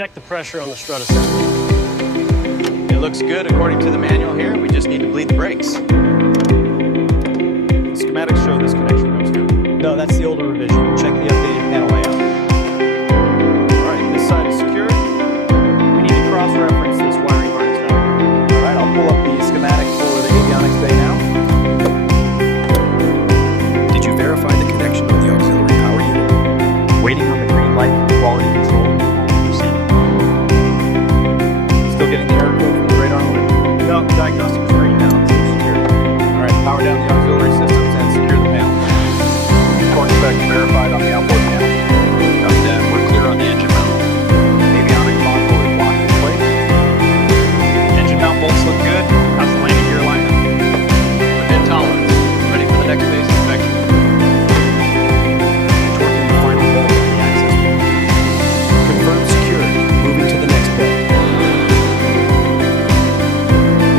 Check the pressure on the strut assembly. It looks good according to the manual here. We just need to bleed the brakes. Schematics show this connection goes good. No, that's the older revision. Check the updated panel layout. All right, this side is secured. We need to cross-reference this wiring harness diagram. All right, I'll pull up the schematic for the avionics bay now. Did you verify the connection of the auxiliary power unit? Waiting on the green light for quality control. Proceed. Still getting the error code from the radar line? No, diagnostic is green now. It's secured. All right, power down the auxiliary systems and secure the panel. Torque spec verified on the outboard panel. Copy that. We're clear on the engine mount. Avionics module is locked in place. Engine mount bolts look good. How's the landing gear alignment? Within tolerance. Ready for the next phase inspection. Torquing the final bolt of the access pin. Confirmed secured. Moving to the next bay.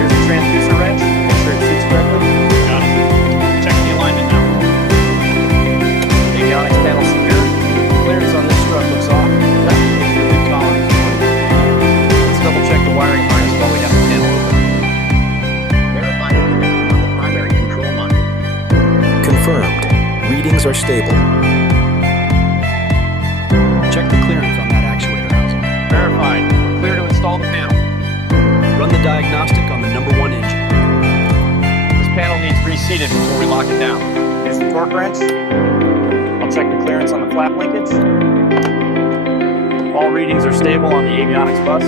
Here's the transducer wrench. Make sure it seats correctly. Got it. Checking the alignment now. Avionics panel secured. Clearance on this strut looks off. Within tolerance. Let's double check the wiring harness while we have the panel open. Verify the connection on the primary control module. Confirmed. Readings are stable. Check the clearance on that actuator housing. Verified. Clear to install the panel. Run the diagnostic on the #1 engine. This panel needs reseated before we lock it down. Here's the torque wrench. I'll check the clearance on the flap linkage. All readings are stable on the avionics bus.